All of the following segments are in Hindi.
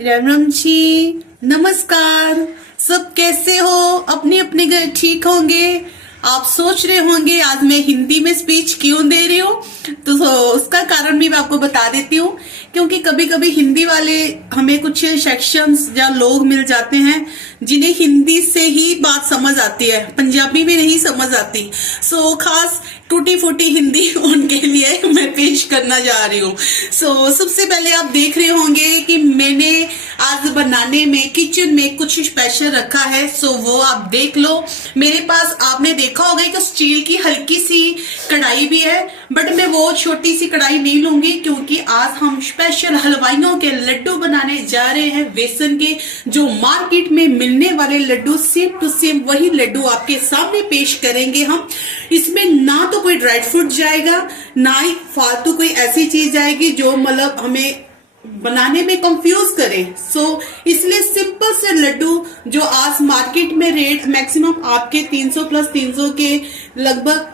राम राम जी, नमस्कार। सब कैसे हो? अपने अपने घर ठीक होंगे। आप सोच रहे होंगे आज मैं हिंदी में स्पीच क्यों दे रही हूँ, तो उसका कारण भी मैं आपको बता देती हूँ। क्योंकि कभी कभी हिंदी वाले हमें कुछ सेक्शंस या लोग मिल जाते हैं जिन्हें हिंदी से ही बात समझ आती है, पंजाबी में नहीं समझ आती। खास टूटी फूटी हिंदी उनके लिए मैं पेश करना जा रही हूँ। सबसे पहले आप देख रहे होंगे कि मैंने आज बनाने में किचन में कुछ स्पेशल रखा है। वो आप देख लो। मेरे पास आपने देखा होगा कि स्टील की हल्की सी कढ़ाई भी है, बट मैं वो छोटी सी कढ़ाई नहीं लूंगी क्योंकि आज हम स्पेशल हलवाइयों के लड्डू बनाने जा रहे हैं। बेसन के जो मार्केट में मिलने वाले लड्डू सेम टू सेम वही लड्डू आपके सामने पेश करेंगे हम। इसमें ना तो कोई ड्राई फ्रूट जाएगा, ना ही फालतू कोई ऐसी चीज जाएगी जो मतलब हमें बनाने में कंफ्यूज करे। इसलिए सिंपल से लड्डू जो आज मार्केट में रेट मैक्सिमम आपके 300 प्लस 300 के लगभग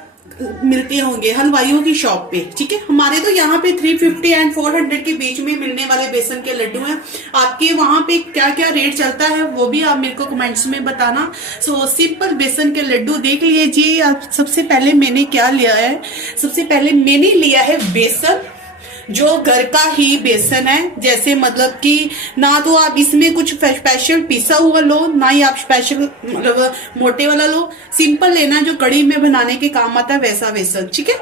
मिलते होंगे हलवाइयों की शॉप पे। ठीक है, हमारे तो यहाँ पे 350 एंड 400 के बीच में मिलने वाले बेसन के लड्डू हैं। आपके वहां पे क्या क्या रेट चलता है वो भी आप मेरे को कमेंट्स में बताना। सिंपल बेसन के लड्डू देख लीजिए। सबसे पहले मैंने क्या लिया है, सबसे पहले मैंने लिया है बेसन, जो घर का ही बेसन है। जैसे मतलब कि ना तो आप इसमें कुछ स्पेशल पिसा हुआ लो, ना ही आप स्पेशल मतलब मोटे वाला लो। सिंपल लेना जो कड़ी में बनाने के काम आता है वैसा बेसन। ठीक है,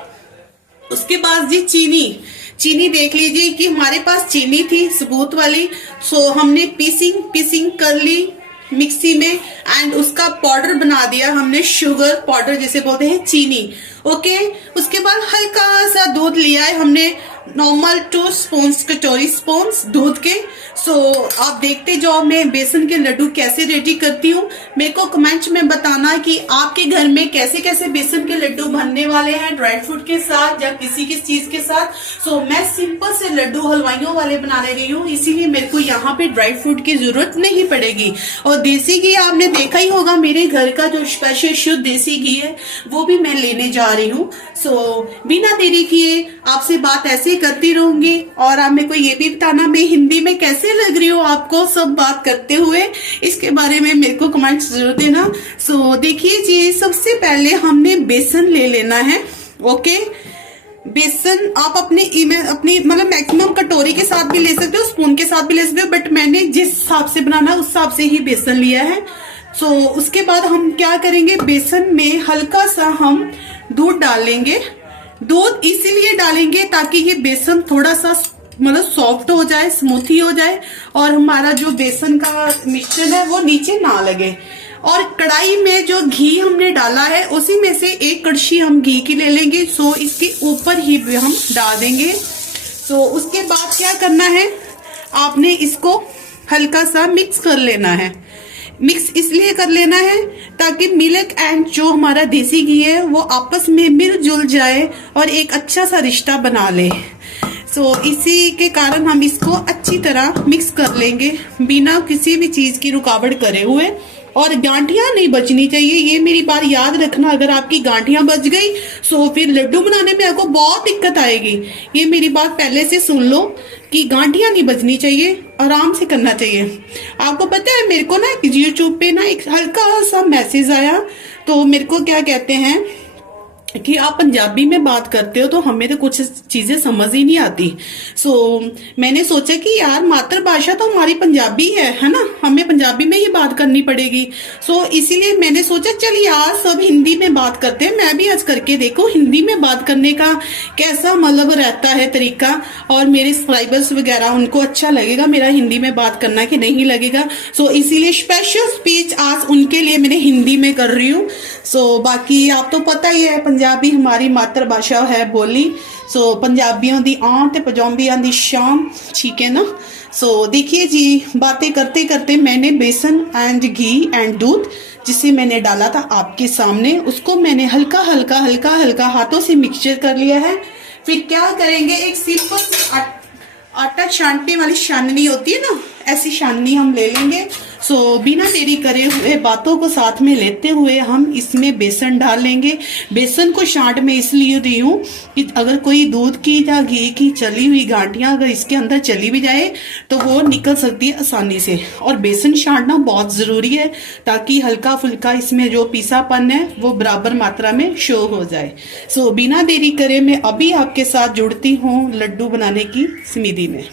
उसके बाद जी चीनी देख लीजिए कि हमारे पास चीनी थी सबूत वाली। हमने पीसिंग कर ली मिक्सी में एंड उसका पाउडर बना दिया हमने, शुगर पाउडर जिसे बोलते हैं चीनी। ओके, उसके बाद हल्का सा दूध लिया है हमने, नॉर्मल 2 स्पून कटोरी स्पून दूध के। आप देखते जाओ मैं बेसन के लड्डू कैसे रेडी करती हूँ। मेरे को कमेंट में बताना कि आपके घर में कैसे कैसे बेसन के लड्डू बनने वाले हैं, ड्राई फ्रूट के साथ या किसी किस चीज के साथ। मैं सिंपल से लड्डू हलवाइयों वाले बनाने रही हूँ, इसीलिए मेरे को यहाँ पे ड्राई फ्रूट की जरूरत नहीं पड़ेगी। और देसी घी आपने देखा ही होगा, मेरे घर का जो स्पेशल शुद्ध देसी घी है वो भी मैं लेने जा रही हूँ। बिना देरी किए आपसे बात ऐसे करती रहूंगी और आप मेरे को ये भी बताना मैं हिंदी में कैसे लग रही हूँ आपको सब बात करते हुए, इसके बारे में मेरे को कमेंट्स जरूर देना। देखिए जी, सबसे पहले हमने बेसन ले लेना है। ओके, बेसन आप अपनी मतलब मैक्सिमम कटोरी के साथ भी ले सकते हो, स्पून के साथ भी ले सकते हो, बट मैंने जिस हिसाब से बनाना उस हिसाब से ही बेसन लिया है। उसके बाद हम क्या करेंगे, बेसन में हल्का सा हम दूध डालेंगे। दूध इसीलिए डालेंगे ताकि ये बेसन थोड़ा सा मतलब सॉफ्ट हो जाए, स्मूथी हो जाए और हमारा जो बेसन का मिक्सचर है वो नीचे ना लगे। और कढ़ाई में जो घी हमने डाला है उसी में से एक कड़छी हम घी की ले लेंगे। इसके ऊपर ही हम डाल देंगे। उसके बाद क्या करना है, आपने इसको हल्का सा मिक्स कर लेना है। मिक्स इसलिए कर लेना है ताकि मिल्क एंड जो हमारा देसी घी है वो आपस में मिलजुल जाए और एक अच्छा सा रिश्ता बना ले। इसी के कारण हम इसको अच्छी तरह मिक्स कर लेंगे बिना किसी भी चीज की रुकावट करे हुए। और गांठियां नहीं बचनी चाहिए, ये मेरी बात याद रखना। अगर आपकी गांठियां बच गई फिर लड्डू बनाने में आपको बहुत दिक्कत आएगी। ये मेरी बात पहले से सुन लो कि गांठियां नहीं बचनी चाहिए, आराम से करना चाहिए। आपको पता है मेरे को ना यूट्यूब पे ना एक हल्का सा मैसेज आया, तो मेरे को क्या कहते हैं कि आप पंजाबी में बात करते हो तो हमें तो कुछ चीजें समझ ही नहीं आती। मैंने सोचा कि यार मातृभाषा तो हमारी पंजाबी है ना, हमें पंजाबी में ही बात करनी पड़ेगी। इसीलिए मैंने सोचा चल यार सब हिंदी में बात करते हैं, मैं भी आज करके देखो हिंदी में बात करने का कैसा मतलब रहता है तरीका, और मेरे सब्सक्राइबर्स वगैरह उनको अच्छा लगेगा मेरा हिंदी में बात करना कि नहीं लगेगा। इसीलिए स्पेशल स्पीच आज उनके लिए मैंने हिंदी में कर रही हूँ। बाकी आप तो पता ही है पंजाबी हमारी मातृभाषा है बोली। पंजाबियों दी आन ते पंजाबियों दी शान। ठीक है ना। देखिए जी, बातें करते करते मैंने बेसन एंड घी एंड दूध जिसे मैंने डाला था आपके सामने, उसको मैंने हल्का हल्का हाथों से मिक्सचर कर लिया है। फिर क्या करेंगे, एक सिंपल आटा छानने वाली छाननी होती है ना, ऐसी छाननी हम ले लेंगे। सो बिना देरी करे हुए बातों को साथ में लेते हुए हम इसमें बेसन डाल लेंगे। बेसन को छांट में इसलिए दी हूँ कि अगर कोई दूध की या घी की चली हुई गांठियां अगर इसके अंदर चली भी जाए तो वो निकल सकती है आसानी से। और बेसन छांटना बहुत जरूरी है ताकि हल्का फुल्का इसमें जो पीसापन है वो बराबर मात्रा में शो हो जाए। सो बिना देरी करे मैं अभी आपके साथ जुड़ती हूँ लड्डू बनाने की स्मिदी में।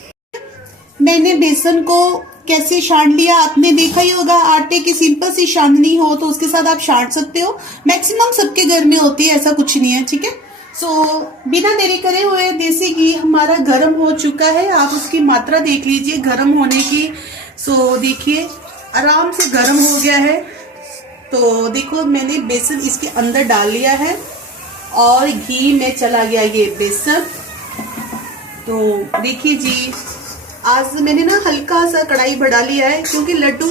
मैंने बेसन को कैसे छान लिया आपने देखा ही होगा। आटे की सिंपल सी छाननी हो तो उसके साथ आप छान सकते हो, मैक्सिमम सबके घर में होती है, ऐसा कुछ नहीं है, ठीक है। सो बिना देरी करे हुए देसी घी हमारा गर्म हो चुका है। आप उसकी मात्रा देख लीजिए गर्म होने की। सो देखिए आराम से गर्म हो गया है। तो देखो मैंने बेसन इसके अंदर डाल लिया है और घी में चला गया ये बेसन। तो देखिए जी आज मैंने ना हल्का सा कढ़ाई बढ़ा लिया है क्योंकि लड्डू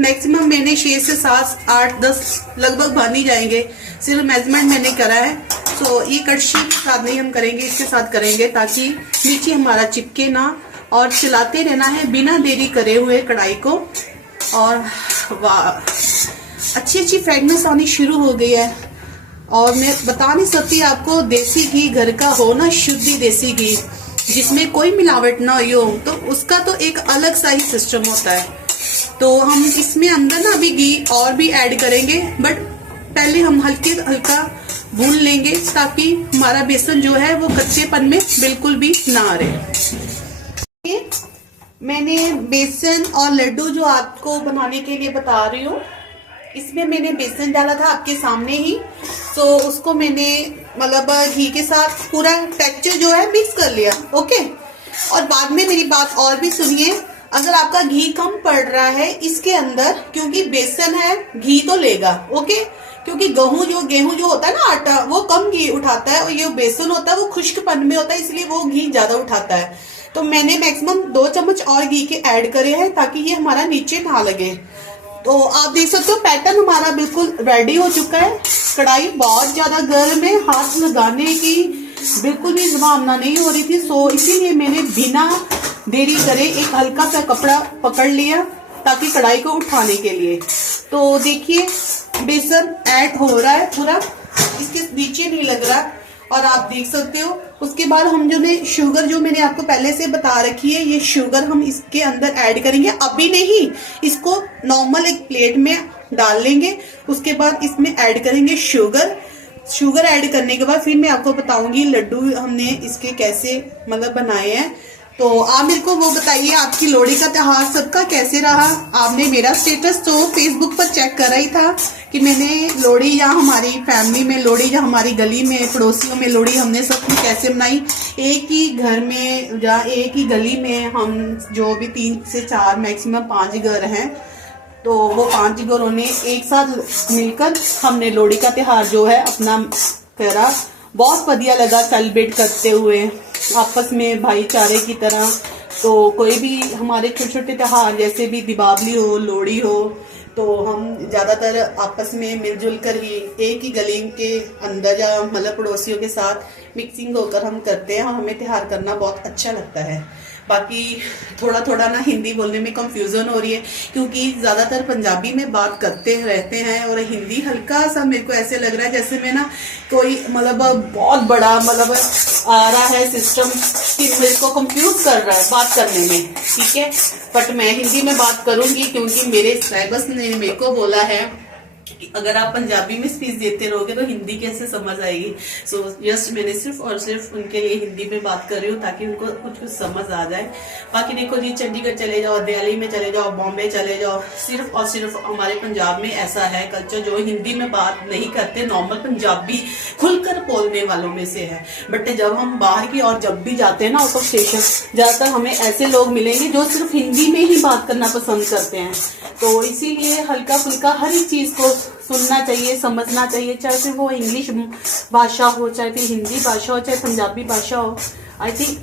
मैक्सिमम मैंने 6 से 7 8 10 लगभग बन ही जाएंगे, सिर्फ मेजरमेंट मैंने करा है। तो ये कड़छी के साथ नहीं हम करेंगे, इसके साथ करेंगे ताकि नीचे हमारा चिपके ना। और चलाते रहना है बिना देरी करे हुए कढ़ाई को। और वाह अच्छी अच्छी फ्रेगनेंस आनी शुरू हो गई है। और मैं बता नहीं सकती आपको, देसी घी घर का हो ना, शुद्ध देसी घी जिसमें कोई मिलावट ना हो, तो उसका तो एक अलग सा ही सिस्टम होता है। तो हम इसमें अंदर ना अभी घी और भी ऐड करेंगे, बट पहले हम हल्का भून लेंगे ताकि हमारा बेसन जो है वो कच्चेपन में बिल्कुल भी ना रहे। मैंने बेसन और लड्डू जो आपको बनाने के लिए बता रही हूँ, इसमें मैंने बेसन डाला था आपके सामने ही। तो उसको मैंने मतलब घी के साथ पूरा टेक्सचर जो है मिक्स कर लिया, ओके। और बाद में मेरी बात और भी सुनिए, अगर आपका घी कम पड़ रहा है इसके अंदर, क्योंकि बेसन है घी तो लेगा, ओके। क्योंकि गेहूं जो होता है ना आटा, वो कम घी उठाता है और ये बेसन होता है वो खुश्कपन में होता है, इसलिए वो घी ज्यादा उठाता है। तो मैंने मैक्सिमम 2 चम्मच और घी के ऐड करे हैं ताकि ये हमारा नीचे ना लगे। तो आप देख सकते हो पैटर्न हमारा बिल्कुल रेडी हो चुका है। कढ़ाई बहुत ज्यादा गर्म है, हाथ लगाने की बिल्कुल भी संभावना नहीं हो रही थी। सो इसीलिए मैंने बिना देरी करे एक हल्का सा कपड़ा पकड़ लिया ताकि कढ़ाई को उठाने के लिए। तो देखिए बेसन ऐड हो रहा है पूरा, इसके नीचे नहीं लग रहा और आप देख सकते हो। उसके बाद हम जो ने शुगर जो मैंने आपको पहले से बता रखी है, ये शुगर हम इसके अंदर ऐड करेंगे। अभी नहीं, इसको नॉर्मल एक प्लेट में डाल लेंगे। उसके बाद इसमें ऐड करेंगे शुगर ऐड करने के बाद फिर मैं आपको बताऊंगी लड्डू हमने इसके कैसे मतलब बनाए हैं। तो आप मेरे को वो बताइए आपकी लोहड़ी का त्योहार सबका कैसे रहा। आपने मेरा स्टेटस तो फेसबुक पर चेक करा ही था कि मैंने लोहड़ी या हमारी फैमिली में लोहड़ी या हमारी गली में पड़ोसियों में लोहड़ी हमने सब कैसे बनाई। एक ही घर में या एक ही गली में हम जो भी 3 से 4 मैक्सिमम 5 घर हैं, तो वो 5 घरों ने एक साथ मिलकर हमने लोहड़ी का त्योहार जो है अपना करा। बहुत बढ़िया लगा सेलिब्रेट करते हुए आपस में भाईचारे की तरह। तो कोई भी हमारे छोटे छोटे त्योहार जैसे भी दीपावली हो, लोहड़ी हो, तो हम ज्यादातर आपस में मिलजुल कर ही एक ही गली के अंदर या मतलब पड़ोसियों के साथ मिक्सिंग होकर हम करते हैं और हमें त्योहार करना बहुत अच्छा लगता है। बाकी थोड़ा थोड़ा ना हिंदी बोलने में कंफ्यूजन हो रही है क्योंकि ज्यादातर पंजाबी में बात करते रहते हैं और हिंदी हल्का सा मेरे को ऐसे लग रहा है जैसे मैं ना कोई मतलब बहुत बड़ा मतलब आ रहा है सिस्टम कि मेरे को कंफ्यूज कर रहा है बात करने में, ठीक है। बट मैं हिंदी में बात करूंगी क्योंकि मेरे साइबस ने मेरे को बोला है अगर आप पंजाबी में स्पीच देते रहोगे तो हिंदी कैसे समझ आएगी। सो जस्ट मैंने सिर्फ और सिर्फ उनके लिए हिंदी में बात कर रही हूँ ताकि उनको कुछ समझ आ जाए। बाकी देखो जी, चंडीगढ़ चले जाओ, दिल्ली में चले जाओ, बॉम्बे चले जाओ, सिर्फ और सिर्फ हमारे पंजाब में ऐसा है कल्चर जो हिंदी में बात नहीं करते, नॉर्मल पंजाबी खुलकर बोलने वालों में से है। बट जब हम बाहर की और जब भी जाते हैं ना आउट ऑफ स्टेशन, ज्यादातर हमें ऐसे लोग मिलेंगे जो सिर्फ हिंदी में ही बात करना पसंद करते हैं। तो इसीलिए हल्का फुल्का हर एक चीज को सुनना चाहिए, समझना चाहिए, चाहे फिर वो इंग्लिश भाषा हो, चाहे फिर हिंदी भाषा हो, चाहे पंजाबी भाषा हो। आई थिंक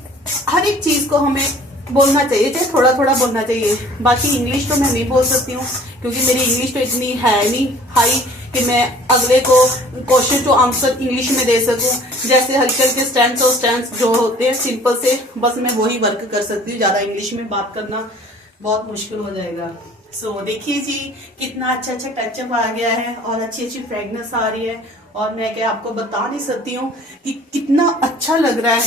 हर एक चीज को हमें बोलना चाहिए, चाहे थोड़ा थोड़ा बोलना चाहिए। बाकी इंग्लिश तो मैं नहीं बोल सकती हूँ क्योंकि मेरी इंग्लिश तो इतनी है नहीं हाई कि मैं अगले को क्वेश्चन टू आंसर इंग्लिश में दे सकूं। जैसे हल्के हल्के स्टैंड्स और स्टैंड्स जो होते हैं सिंपल से, बस मैं वही वर्क कर सकती हूँ। ज्यादा इंग्लिश में बात करना बहुत मुश्किल हो जाएगा। सो देखिए जी कितना अच्छा अच्छा टचअप आ गया है और अच्छी अच्छी फ्रेगनेंस आ रही है। और मैं क्या आपको बता नहीं सकती हूँ कि कितना अच्छा लग रहा है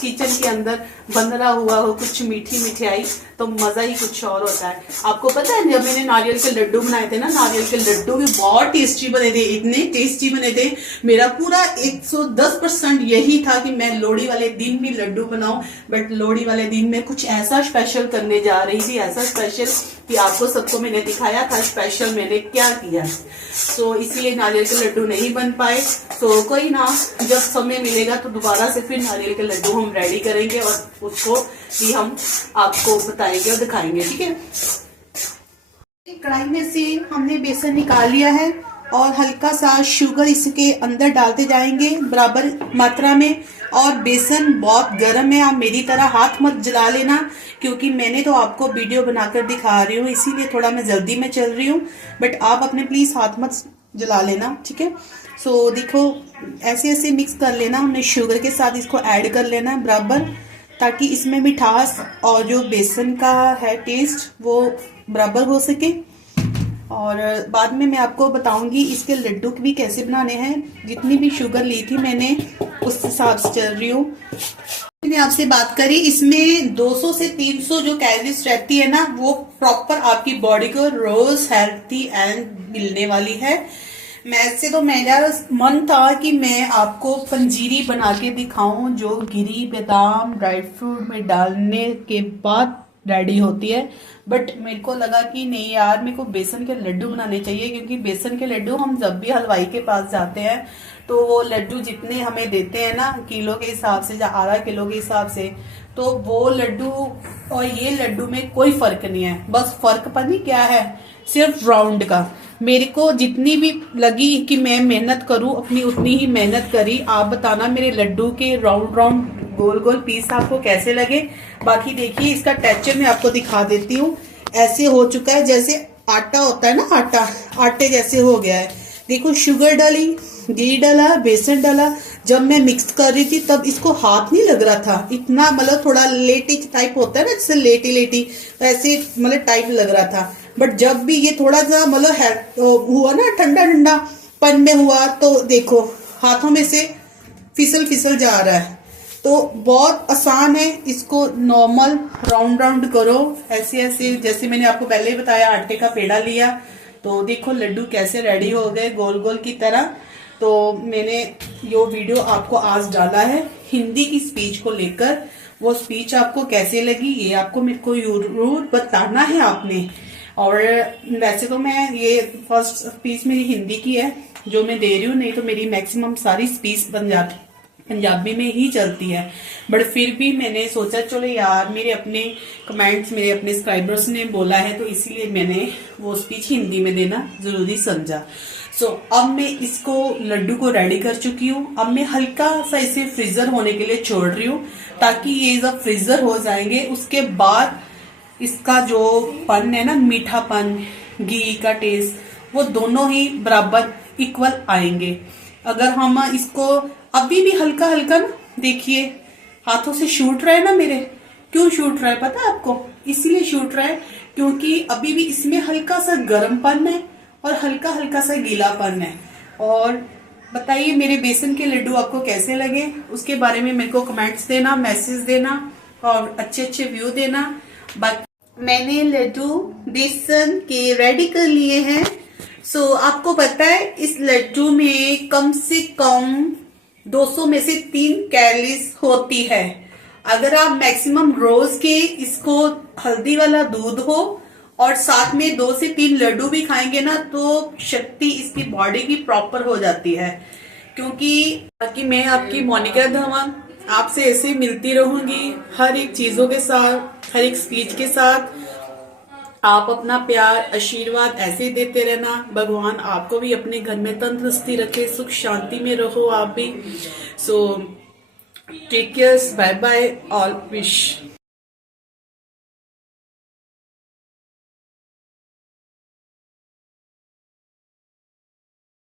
किचन के अंदर बन रहा हुआ हो कुछ मीठी मिठाई, तो मजा ही कुछ और होता है। आपको पता है जब मैंने नारियल के लड्डू बनाए थे ना, नारियल के लड्डू भी बहुत टेस्टी बने थे, इतने टेस्टी बने थे। मेरा पूरा 110% यही था कि मैं लोहड़ी वाले दिन भी लड्डू बनाऊं, बट लोहड़ी वाले दिन में कुछ ऐसा स्पेशल करने जा रही थी, ऐसा स्पेशल कि आपको सबको मैंने दिखाया था स्पेशल मैंने क्या किया। तो इसलिए नारियल के लड्डू नहीं बन पाए। तो कोई ना, जब समय मिलेगा तो दोबारा से फिर नारियल के लड्डू हम रेडी करेंगे और उसको भी हम आपको बताएंगे और दिखाएंगे, ठीक है। कढ़ाई में से हमने बेसन निकाल लिया है और हल्का सा शुगर इसके अंदर डालते जाएंगे बराबर मात्रा में। और बेसन बहुत गर्म है, आप मेरी तरह हाथ मत जला लेना, क्योंकि मैंने तो आपको वीडियो बनाकर दिखा रही हूँ इसीलिए थोड़ा मैं जल्दी में चल रही हूँ, बट आप अपने प्लीज हाथ मत जला लेना, ठीक है। सो देखो ऐसे ऐसे मिक्स कर लेना, हमने शुगर के साथ इसको ऐड कर लेना बराबर, ताकि इसमें मिठास और जो बेसन का है टेस्ट वो बराबर हो सके। और बाद में मैं आपको बताऊंगी इसके लड्डू भी कैसे बनाने हैं। जितनी भी शुगर ली थी मैंने उस हिसाब से चल रही हूँ। मैंने आपसे बात करी, इसमें 200 से 300 जो कैलोरीज रहती है ना, वो प्रॉपर आपकी बॉडी को रोज हेल्थी एंड मिलने वाली है। वैसे तो मेरा मन था कि मैं आपको पंजीरी बना के दिखाऊं जो गिरी बादाम ड्राई फ्रूट में डालने के बाद रेडी होती है, बट मेरे को लगा कि नहीं यार, मेरे को बेसन के लड्डू बनाने चाहिए, क्योंकि बेसन के लड्डू हम जब भी हलवाई के पास जाते हैं तो वो लड्डू जितने हमें देते हैं ना किलो के हिसाब से या आधा किलो के हिसाब से, तो वो लड्डू और ये लड्डू में कोई फर्क नहीं है। बस फर्क पता नहीं क्या है, सिर्फ राउंड का। मेरे को जितनी भी लगी कि मैं मेहनत करूं अपनी उतनी ही मेहनत करी। आप बताना मेरे लड्डू के राउंड राउंड गोल गोल पीस आपको कैसे लगे। बाकी देखिए इसका टेक्सचर मैं आपको दिखा देती हूँ। ऐसे हो चुका है जैसे आटा होता है ना, आटे जैसे हो गया है। देखो शुगर डाली, घी डाला, बेसन डाला, जब मैं मिक्स कर रही थी तब इसको हाथ नहीं लग रहा था, इतना मतलब थोड़ा लेटी टाइप होता है ना, जैसे लेटी ऐसे मतलब टाइप लग रहा था। बट जब भी ये थोड़ा सा मतलब हुआ ना ठंडा ठंडा पन में हुआ, तो देखो हाथों में से फिसल जा रहा है। तो बहुत आसान है, इसको नॉर्मल राउंड करो ऐसे ऐसे, जैसे मैंने आपको पहले ही बताया आटे का पेड़ा लिया, तो देखो लड्डू कैसे रेडी हो गए गोल गोल की तरह। तो मैंने यो वीडियो आपको आज डाला है हिंदी की स्पीच को लेकर। वो स्पीच आपको कैसे लगी ये आपको मेरे को जरूर बताना है आपने। और वैसे तो मैं ये फर्स्ट स्पीच मेरी हिंदी की है जो मैं दे रही हूँ, नहीं तो मेरी मैक्सिमम सारी स्पीच पंजाबी में ही चलती है। बट फिर भी मैंने सोचा चलो यार मेरे अपने कमेंट्स मेरे अपने सब्सक्राइबर्स ने बोला है, तो इसीलिए मैंने वो स्पीच हिंदी में देना जरूरी समझा। सो अब मैं इसको लड्डू को रेडी कर चुकी हूँ। अब मैं हल्का सा इसे फ्रीजर होने के लिए छोड़ रही हूँ, ताकि ये जब फ्रीजर हो जाएंगे उसके बाद इसका जो पन है ना, मीठापन घी का टेस्ट, वो दोनों ही बराबर इक्वल आएंगे। अगर हम इसको अभी भी हल्का हल्का ना, देखिए हाथों से छूट रहा है ना मेरे, क्यों छूट रहा है पता है आपको? इसीलिए छूट रहा है क्योंकि अभी भी इसमें हल्का सा गर्मपन है और हल्का हल्का सा गीलापन है। और बताइए मेरे बेसन के लड्डू आपको कैसे लगे, उसके बारे में मेरे को कमेंट्स देना, मैसेज देना और अच्छे अच्छे व्यू देना। बाकी मैंने लड्डू बेसन के रेडी कर लिए हैं। सो आपको पता है इस लड्डू में कम से कम 200 में से 3 कैलोरीज होती है। अगर आप मैक्सिमम रोज के इसको हल्दी वाला दूध हो और साथ में 2 से 3 लड्डू भी खाएंगे ना, तो शक्ति इसकी बॉडी की प्रॉपर हो जाती है। क्योंकि मैं आपकी मोनिका धवन आपसे ऐसे मिलती रहूंगी हर एक चीजों के साथ, हर एक स्पीच के साथ। आप अपना प्यार आशीर्वाद ऐसे ही देते रहना। भगवान आपको भी अपने घर में तंदुरुस्ती रखे, सुख शांति में रहो आप भी। So take care, bye bye, all wish.